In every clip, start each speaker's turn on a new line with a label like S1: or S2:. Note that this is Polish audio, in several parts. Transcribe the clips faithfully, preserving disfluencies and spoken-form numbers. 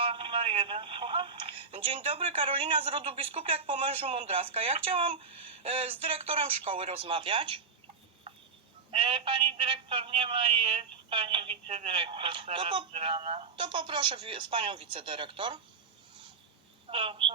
S1: szkoła numer jeden, słucham?
S2: Dzień dobry, Karolina z rodu Biskupiak po mężu Mądraska. Ja chciałam e, z dyrektorem szkoły rozmawiać.
S1: E, pani dyrektor nie ma, jest pani wicedyrektor teraz
S2: To po-
S1: z rana.
S2: To poproszę wi- z panią wicedyrektor.
S1: Dobrze.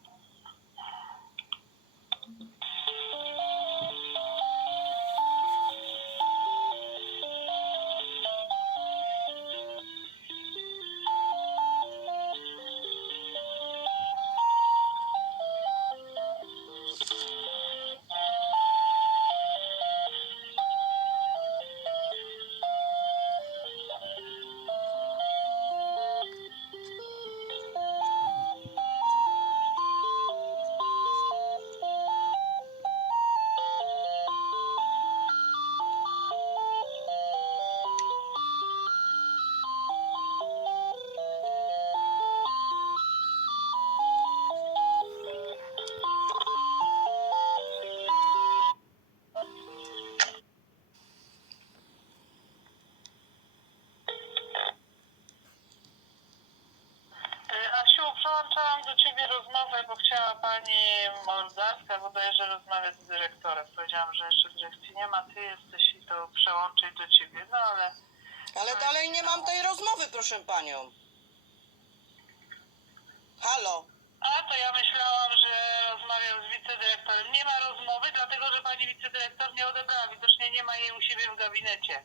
S1: E, Asiu, przełączałam do ciebie rozmowę, bo chciała pani Mądraska bodajże rozmawiać z dyrektorem. Powiedziałam, że jeszcze dyrekcji nie ma, ty jesteś i to przełączyć do ciebie, no ale...
S2: Ale dalej nie mam tej rozmowy, proszę panią. Halo?
S1: A, to ja myślałam, że rozmawiam z wicedyrektorem. Nie ma rozmowy, dlatego że pani wicedyrektor nie odebrała. Widocznie nie ma jej u siebie w gabinecie.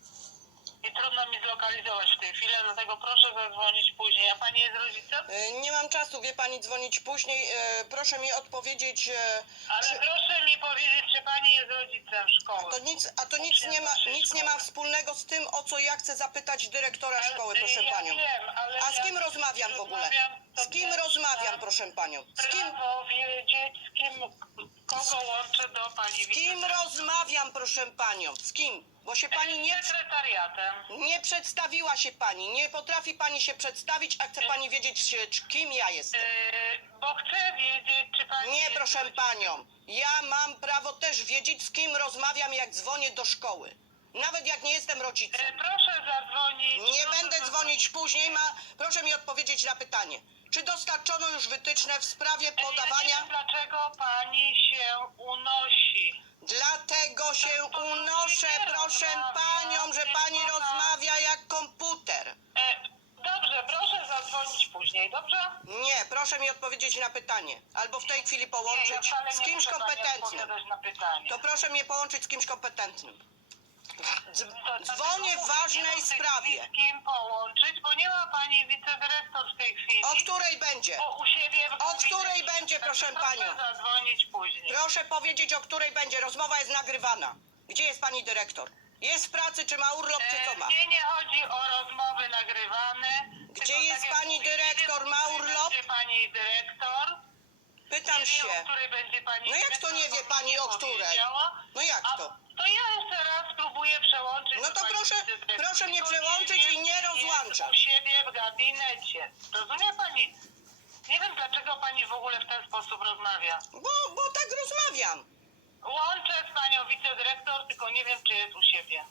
S1: I trudno mi zlokalizować w tej chwili, dlatego proszę zadzwonić później. A pani jest rodzicem?
S2: E, Nie mam czasu, wie pani, dzwonić później. E, Proszę mi odpowiedzieć, e,
S1: Ale
S2: czy...
S1: proszę mi powiedzieć, czy pani jest rodzicem szkoły.
S2: to nic, a to nic nie ma, nic nie ma wspólnego z tym, o co ja chcę zapytać dyrektora
S1: Ale,
S2: szkoły, proszę
S1: ja
S2: panią.
S1: Wiem, ale
S2: A z
S1: ja
S2: kim rozmawiam w ogóle?
S1: rozmawiam, to
S2: Z kim
S1: też
S2: rozmawiam,
S1: mam
S2: proszę panią? Z kim,
S1: prawo wiedzieć, z kim, kogo łączę do pani
S2: z kim
S1: wicedyrektor.
S2: rozmawiam, proszę panią? Z kim? Bo się pani nie...
S1: Z sekretariatem.
S2: Nie przedstawiła się pani, nie potrafi pani się przedstawić, a chce pani wiedzieć, czy- czy- kim ja jestem.
S1: Yy, bo chcę wiedzieć, czy pani
S2: Nie,
S1: jest
S2: proszę
S1: rodzicem.
S2: panią, ja mam prawo też wiedzieć, z kim rozmawiam, jak dzwonię do szkoły. Nawet jak nie jestem
S1: Yy,
S2: rodzicem.
S1: proszę zadzwonić.
S2: Nie
S1: proszę
S2: będę
S1: zadzwonić.
S2: dzwonić później, ma... proszę mi odpowiedzieć na pytanie. Czy dostarczono już wytyczne w sprawie
S1: Ja nie
S2: podawania?
S1: wiem, dlaczego pani się unosi.
S2: Dlatego się unoszę, proszę panią, że pani rozmawia jak komputer.
S1: E, dobrze, proszę zadzwonić później, dobrze?
S2: Nie, proszę mi odpowiedzieć na pytanie. Albo w tej chwili
S1: Nie, ja
S2: połączyć
S1: wcale
S2: z
S1: nie
S2: kimś
S1: muszę pani
S2: kompetentnym.
S1: odpowiadać na pytanie.
S2: To proszę mnie połączyć z kimś kompetentnym. Dz-
S1: To- to
S2: Dzwonię
S1: tylko
S2: w
S1: mówię,
S2: ważnej
S1: nie mam w tej
S2: sprawie.
S1: chwili z kim połączyć, bo nie ma pani wicedyrektor w tej chwili.
S2: O której będzie?
S1: Bo u siebie w
S2: O
S1: gabinecie.
S2: której będzie, proszę
S1: Proszę
S2: panią?
S1: zadzwonić później.
S2: Proszę powiedzieć, o której będzie. Rozmowa jest nagrywana. Gdzie jest pani dyrektor? Jest w pracy, czy ma urlop, czy co ma?
S1: E, Nie, nie chodzi o rozmowy nagrywane.
S2: Gdzie
S1: tylko
S2: jest
S1: tak jak
S2: pani
S1: mówię,
S2: dyrektor?
S1: nie wiem,
S2: Ma
S1: o której
S2: urlop?
S1: Będzie pani dyrektor.
S2: Pytam
S1: Nie wiem, o
S2: się.
S1: której będzie pani
S2: No jak
S1: dyrektor,
S2: to nie wie
S1: bo
S2: pani,
S1: mi
S2: o której?
S1: powiedziała.
S2: No jak
S1: A
S2: to?
S1: to ja jeszcze raz spróbuję przełączyć.
S2: No
S1: do
S2: to
S1: pani
S2: proszę-
S1: wicedyrektor.
S2: proszę mnie
S1: Tylko nie
S2: przełączyć
S1: wiem,
S2: i nie
S1: czy
S2: rozłączać.
S1: jest u siebie w gabinecie. Rozumie pani? Nie wiem, dlaczego pani w ogóle w ten sposób rozmawia.
S2: Bo, bo tak rozmawiam.
S1: Łączę z panią wicedyrektor, tylko nie wiem, czy jest u siebie.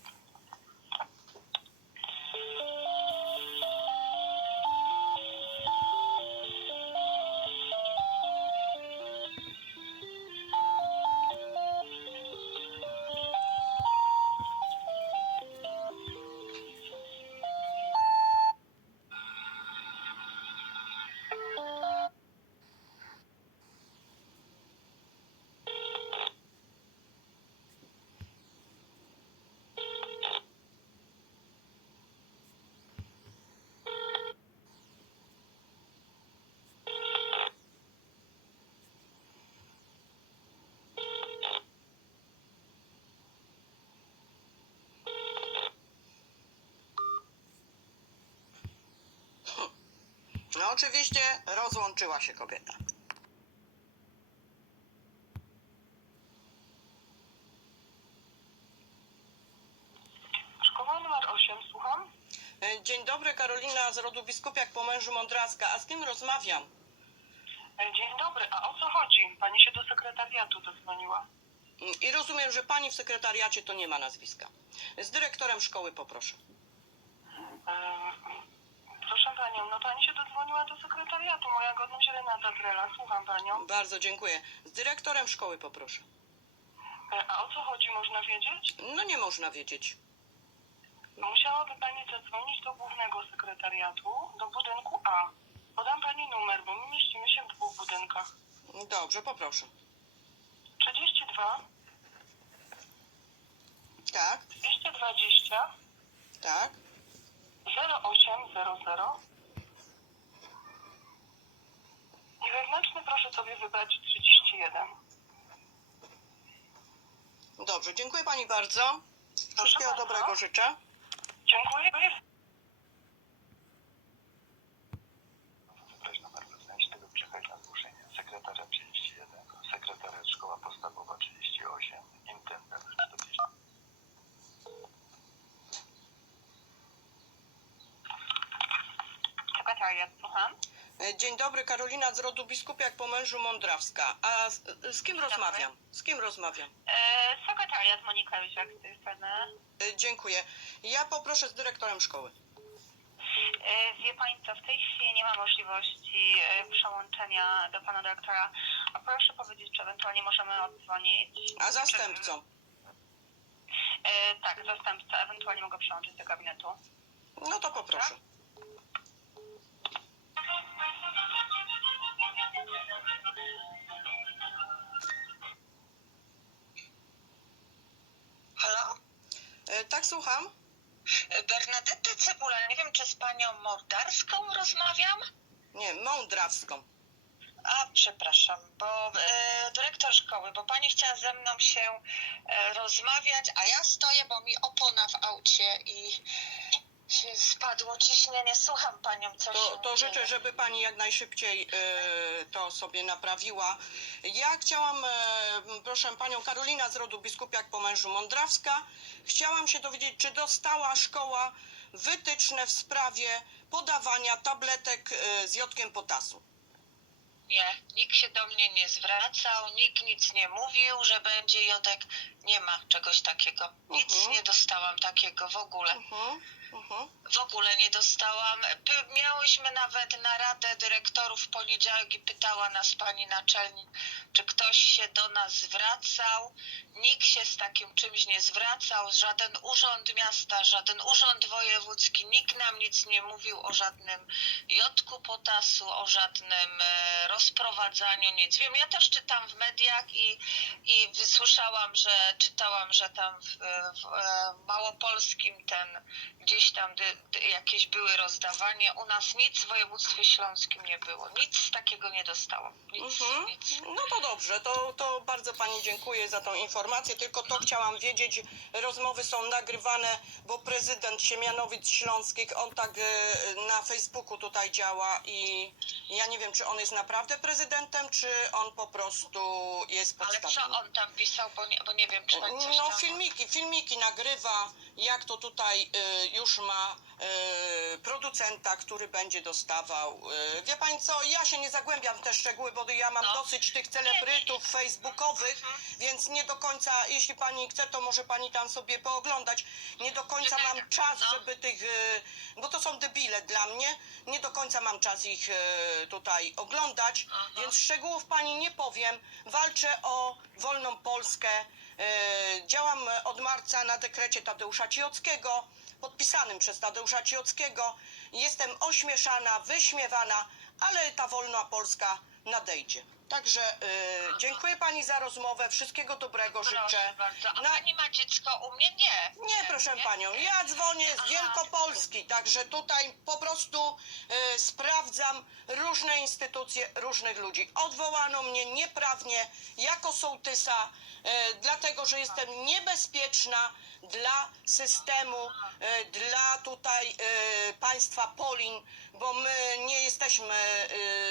S2: No oczywiście rozłączyła się kobieta.
S1: Szkoła numer osiem, słucham?
S2: E, Dzień dobry, Karolina z rodu Biskupiak po mężu Mądraska. A z kim rozmawiam?
S1: E, Dzień dobry, a o co chodzi? Pani się do sekretariatu dodzwoniła.
S2: Mm, I rozumiem, że pani w sekretariacie to nie ma nazwiska. Z dyrektorem szkoły poproszę.
S1: E, proszę panią, no pani się dodzwoniła. pana do sekretariatu. Moja godność Renata Trela. Słucham panią.
S2: Bardzo dziękuję. Z dyrektorem szkoły poproszę.
S1: E, A o co chodzi, można wiedzieć?
S2: No nie można wiedzieć.
S1: Musiałaby pani zadzwonić do głównego sekretariatu, do budynku A. Podam pani numer, bo my mieścimy się w dwóch budynkach.
S2: Dobrze, poproszę.
S1: trzydzieści dwa,
S2: Tak,
S1: dwieście dwadzieścia,
S2: tak.
S1: zero osiem zero zero. I wewnętrzny proszę sobie wybrać trzydzieści jeden.
S2: Dobrze, dziękuję pani bardzo. Wszystkiego
S1: bardzo.
S2: dobrego życzę.
S1: Dziękuję.
S3: Wybrać numer wewnętrzny lub czekać na zgłoszenie. Sekretariat trzydzieści jeden, sekretariat szkoła podstawowa trzydzieści osiem, intendent czterdzieści.
S1: Sekretariat, słucham.
S2: Dzień dobry, Karolina z rodu Biskupiak po mężu Mądrawska. A z, z kim
S4: dobry.
S2: rozmawiam? Z kim rozmawiam?
S4: E, sekretariat Monika Józiak z tej strony.
S2: Y, Dziękuję. Ja poproszę z dyrektorem szkoły.
S4: E, wie Pani co, w tej chwili nie ma możliwości e, przełączenia do Pana dyrektora. A proszę powiedzieć, czy ewentualnie możemy oddzwonić.
S2: A zastępcą?
S4: E, tak, zastępca. Ewentualnie mogę przełączyć do gabinetu.
S2: No to poproszę.
S5: Halo?
S2: Y, Tak, słucham?
S5: Bernadetta Cebula, nie wiem, czy z panią Mordarską rozmawiam?
S2: Nie, Mądrawską.
S5: A, przepraszam, bo e, dyrektor szkoły, bo pani chciała ze mną się e, rozmawiać, a ja stoję, bo mi opona w aucie i się spadło ciśnienie. Słucham panią, co
S2: To,
S5: się
S2: to życzę,
S5: dzieje.
S2: żeby pani jak najszybciej y, to sobie naprawiła. Ja chciałam, y, proszę panią Karolina z rodu Biskupiak po mężu Mądrawska, chciałam się dowiedzieć, czy dostała szkoła wytyczne w sprawie podawania tabletek y, z jodkiem potasu.
S5: Nie, nikt się do mnie nie zwracał, nikt nic nie mówił, że będzie jodek. Nie ma czegoś takiego. Nic
S2: Mhm.
S5: nie dostałam takiego w ogóle.
S2: Mhm, mhm.
S5: W ogóle nie dostałam. P- Miałyśmy nawet naradę dyrektorów w poniedziałek i pytała nas pani naczelnik, czy ktoś się do nas zwracał. Nikt się z takim czymś nie zwracał, żaden urząd miasta, żaden urząd wojewódzki, nikt nam nic nie mówił o żadnym jodku potasu, o żadnym e, rozprowadzaniu, nic. Wiem, ja też czytam w mediach i, i wysłyszałam, że czytałam, że tam w, w e, Małopolskim ten gdzieś tam dy, dy, jakieś były rozdawanie. U nas nic w województwie śląskim nie było. Nic takiego nie dostałam. Nic,
S2: Mhm.
S5: nic.
S2: No to dobrze, to, to bardzo pani dziękuję za tą informację, tylko to chciałam wiedzieć, rozmowy są nagrywane, bo prezydent Siemianowic Śląskich, on tak e, na Facebooku tutaj działa i ja nie wiem, czy on jest naprawdę prezydentem, czy on po prostu jest
S5: Ale
S2: podstawiony.
S5: co on tam pisał, bo nie, bo nie wiem, czy on coś
S2: No
S5: tam...
S2: filmiki, filmiki nagrywa, jak to tutaj y, już ma y, producenta, który będzie dostawał. Y, wie pani co, ja się nie zagłębiam w te szczegóły, bo ja mam
S5: No.
S2: dosyć tych celebrytów facebookowych, więc nie do końca, jeśli pani chce, to może pani tam sobie pooglądać. Nie do końca mam czas,
S5: No.
S2: żeby tych, y, bo to są debile dla mnie, nie do końca mam czas ich y, tutaj oglądać,
S5: Aha.
S2: więc szczegółów pani nie powiem. Walczę o wolną Polskę. E, Działam od marca na dekrecie Tadeusza Ciockiego, podpisanym przez Tadeusza Ciockiego. Jestem ośmieszana, wyśmiewana, ale ta wolna Polska nadejdzie. Także e, dziękuję pani za rozmowę, wszystkiego dobrego
S5: Proszę
S2: życzę.
S5: bardzo. A
S2: Na-
S5: pani ma dziecko u mnie? Nie.
S2: Nie, proszę panią, ja dzwonię z
S5: Aha.
S2: Wielkopolski, także tutaj po prostu e, sprawdzam różne instytucje, różnych ludzi. Odwołano mnie nieprawnie jako sołtysa, e, dlatego że jestem niebezpieczna dla systemu, e, dla tutaj e, państwa Polin, bo my nie jesteśmy, e,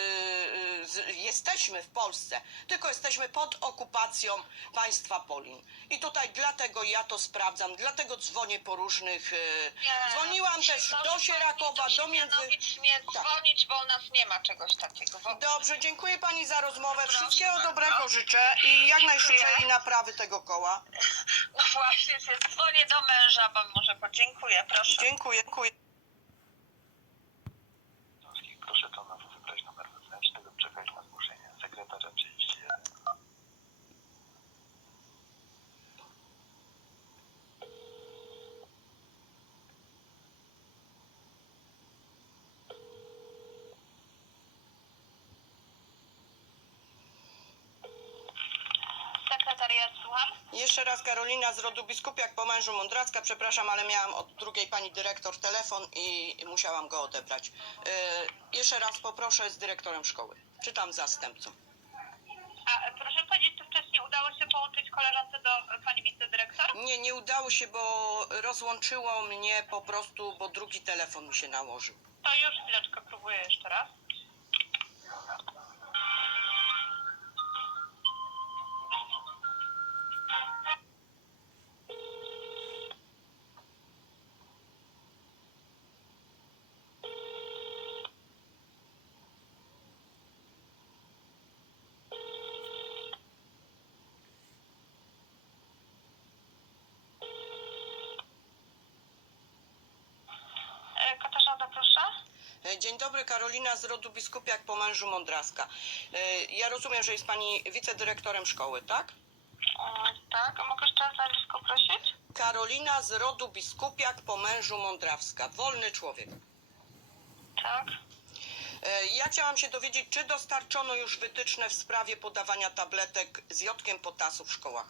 S2: e, z, jesteśmy w Polsce, tylko jesteśmy pod okupacją państwa Polin. I tutaj dlatego ja to sprawdzam, dlatego dzwonię po różnych... e,
S5: Nie.
S2: Dzwoniłam też
S5: Może
S2: do
S5: pani
S2: Sierakowa, do między...
S5: Siemianowic nie
S2: Tak.
S5: dzwonić, bo u nas nie ma czegoś takiego. W ogóle.
S2: Dobrze, dziękuję pani za rozmowę,
S5: Proszę
S2: wszystkiego
S5: bardzo.
S2: dobrego życzę i jak najszybciej naprawy tego koła.
S5: No właśnie, się dzwonię do męża, bo może podziękuję, proszę.
S2: Dziękuję, dziękuję.
S3: Proszę to na
S4: sekretariat, słucham.
S2: Jeszcze raz Karolina z rodu Biskupiak po mężu Mądracka. Przepraszam, ale miałam od drugiej pani dyrektor telefon i musiałam go odebrać. Yy, jeszcze raz poproszę z dyrektorem szkoły, czy tam zastępcą.
S4: A e, proszę powiedzieć, czy wcześniej udało się połączyć koleżance do e, pani wicedyrektor?
S2: Nie, nie udało się, bo rozłączyło mnie po prostu, bo drugi telefon mi się nałożył.
S4: To już chwileczkę, próbuję jeszcze raz. E, Katarzyna, proszę.
S2: Dzień dobry, Karolina z rodu Biskupiak po mężu Mądraska. Yy, ja rozumiem, że jest pani wicedyrektorem szkoły, tak?
S4: O, tak, a mogę jeszcze raz nazwisko prosić?
S2: Karolina z rodu Biskupiak po mężu Mądrawska. Wolny człowiek.
S4: Tak.
S2: Yy, ja chciałam się dowiedzieć, czy dostarczono już wytyczne w sprawie podawania tabletek z jodkiem potasu w szkołach?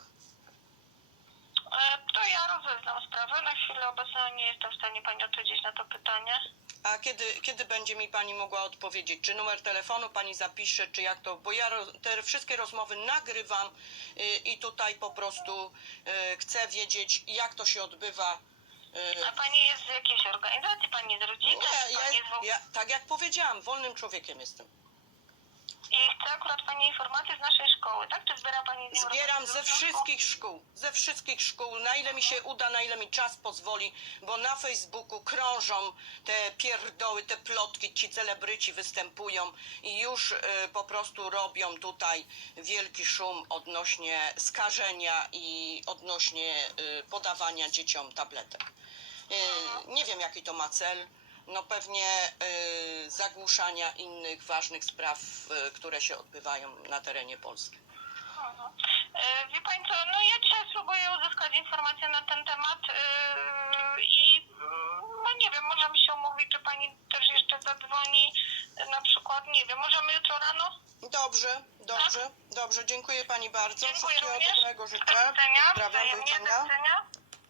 S4: E, to ja rozeznam sprawę. Na chwilę obecną nie jestem w stanie pani odpowiedzieć na to pytanie.
S2: A kiedy, kiedy będzie mi pani mogła odpowiedzieć? Czy numer telefonu pani zapisze, czy jak to? Bo ja ro, te wszystkie rozmowy nagrywam yy, i tutaj po prostu yy, chcę wiedzieć, jak to się odbywa. Yy.
S4: A pani jest z jakiejś organizacji? Pani z rodziny?
S2: Nie, ja,
S4: Pani jest w...
S2: ja, tak jak powiedziałam, wolnym człowiekiem jestem.
S4: I chce akurat pani informacje z naszej szkoły, tak? Czy zbiera pani z
S2: Zbieram ze
S4: informacje z
S2: wszystkich szkół, ze wszystkich szkół, na ile mi się uda, na ile mi czas pozwoli, bo na Facebooku krążą te pierdoły, te plotki, ci celebryci występują i już y, po prostu robią tutaj wielki szum odnośnie skażenia i odnośnie y, podawania dzieciom tabletek. Y, nie wiem, jaki to ma cel. No pewnie y, zagłuszania innych ważnych spraw, y, które się odbywają na terenie Polski.
S4: Mhm. E, Wie pani co, no ja dzisiaj spróbuję uzyskać informacje na ten temat yy, i yy, no nie wiem, możemy się umówić, czy pani też jeszcze zadzwoni, yy, na przykład, nie wiem, możemy jutro rano?
S2: Dobrze, dobrze, dobrze, dziękuję pani bardzo.
S4: Dziękuję
S2: Wszystkiego
S4: również.
S2: dobrego życzę.
S4: Do widzenia.
S2: Pozdrawiam, do
S4: Wzajemnie, do
S2: widzenia.
S4: widzenia.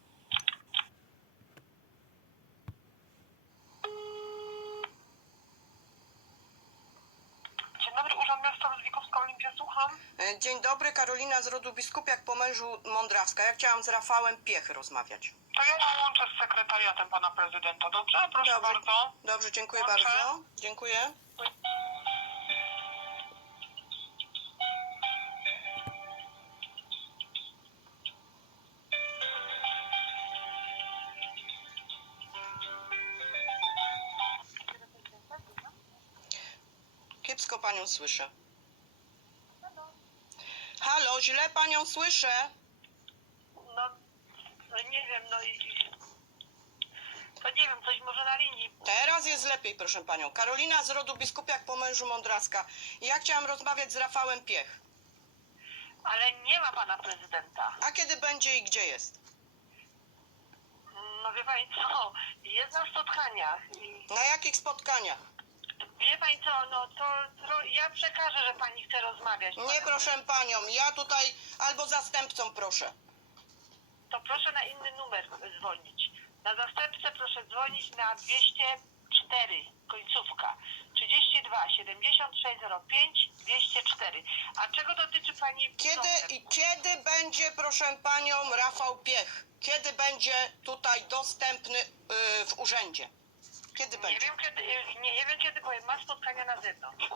S4: Dzień dobry, Urząd Miasta Ludwikowska Olimpia, słucham.
S2: E, Dzień dobry, Karolina z rodu Biskupiak po mężu Mądrawska. Ja chciałam z Rafałem Piech rozmawiać.
S6: To ja łączę z sekretariatem pana prezydenta, dobrze? Proszę
S2: Dobrze.
S6: bardzo.
S2: Dobrze, dziękuję
S6: Proszę.
S2: bardzo. Dziękuję. Kiepsko panią słyszę. Halo, źle panią słyszę.
S6: No, no nie wiem, no i... To nie wiem, coś może na linii.
S2: Teraz jest lepiej, proszę panią. Karolina z rodu Biskupiak po mężu Mądraska. Ja chciałam rozmawiać z Rafałem Piech.
S6: Ale nie ma pana prezydenta.
S2: A kiedy będzie i gdzie jest?
S6: No wie pani co, jest na spotkaniach i
S2: Na jakich spotkaniach?
S6: wie pani co, no to, to ja przekażę, że pani chce rozmawiać.
S2: Nie, proszę panią, ja tutaj albo zastępcą proszę.
S6: To proszę na inny numer dzwonić. Na zastępcę proszę dzwonić na dwieście cztery, końcówka. trzydzieści dwa siedemdziesiąt sześć zero pięć dwieście cztery. A czego dotyczy pani...
S2: Kiedy i kiedy będzie, proszę panią, Rafał Piech? Kiedy będzie tutaj dostępny yy, w urzędzie? Kiedy
S6: Nie
S2: będzie?
S6: wiem kiedy, nie, nie wiem kiedy, bo ma spotkania na zewnątrz.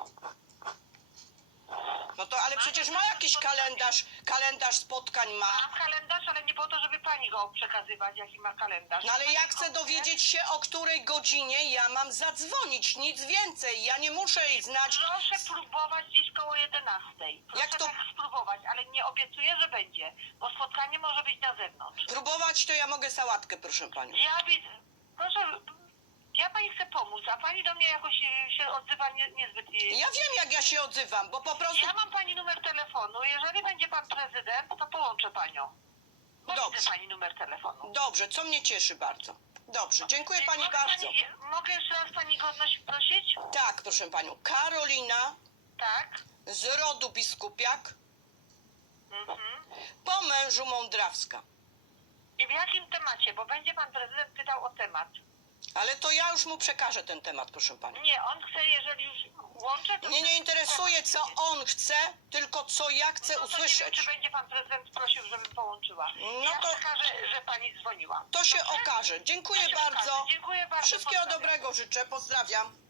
S2: No to ale przecież ma jakiś kalendarz, kalendarz spotkań ma.
S6: Mam kalendarz, ale nie po to, żeby pani go przekazywać, jaki ma kalendarz.
S2: No ale ja chcę dowiedzieć się, o której godzinie ja mam zadzwonić, nic więcej. Ja nie muszę jej znać.
S6: Proszę próbować gdzieś koło jedenastej. Proszę
S2: Jak to-
S6: tak spróbować, ale nie obiecuję, że będzie, bo spotkanie może być na zewnątrz.
S2: Próbować to ja mogę sałatkę, proszę panią.
S6: Ja widzę, proszę, ja pani chcę pomóc, a pani do mnie jakoś e, się odzywa nie, niezbyt... e,
S2: Ja wiem, jak ja się odzywam, bo po prostu...
S6: Ja mam pani numer telefonu, jeżeli będzie pan prezydent, to połączę panią. Bo
S2: Dobrze.
S6: widzę pani numer telefonu.
S2: Dobrze, co mnie cieszy bardzo. Dobrze, dziękuję pani
S6: Mogę
S2: bardzo.
S6: Pani, mogę jeszcze raz pani godność prosić?
S2: Tak, proszę panią. Karolina
S6: Tak.
S2: z rodu Biskupiak
S6: Mhm.
S2: Po mężu Mądrawska.
S6: I w jakim temacie? Bo będzie pan prezydent pytał o temat.
S2: Ale to ja już mu przekażę ten temat, proszę pani.
S6: Nie, on chce, jeżeli już łączę... to
S2: Mnie nie
S6: chce
S2: interesuje,
S6: temat
S2: co
S6: powiedzieć.
S2: on chce, tylko co ja chcę
S6: No to nie wiem,
S2: usłyszeć.
S6: czy będzie pan prezydent prosił, żebym połączyła.
S2: No
S6: Ja
S2: to-
S6: przekażę, że pani dzwoniła.
S2: To się
S6: Dobrze?
S2: okaże. Dziękuję
S6: To się
S2: bardzo.
S6: okaże. Dziękuję bardzo.
S2: Wszystkiego
S6: pozdrawiam.
S2: dobrego życzę. Pozdrawiam.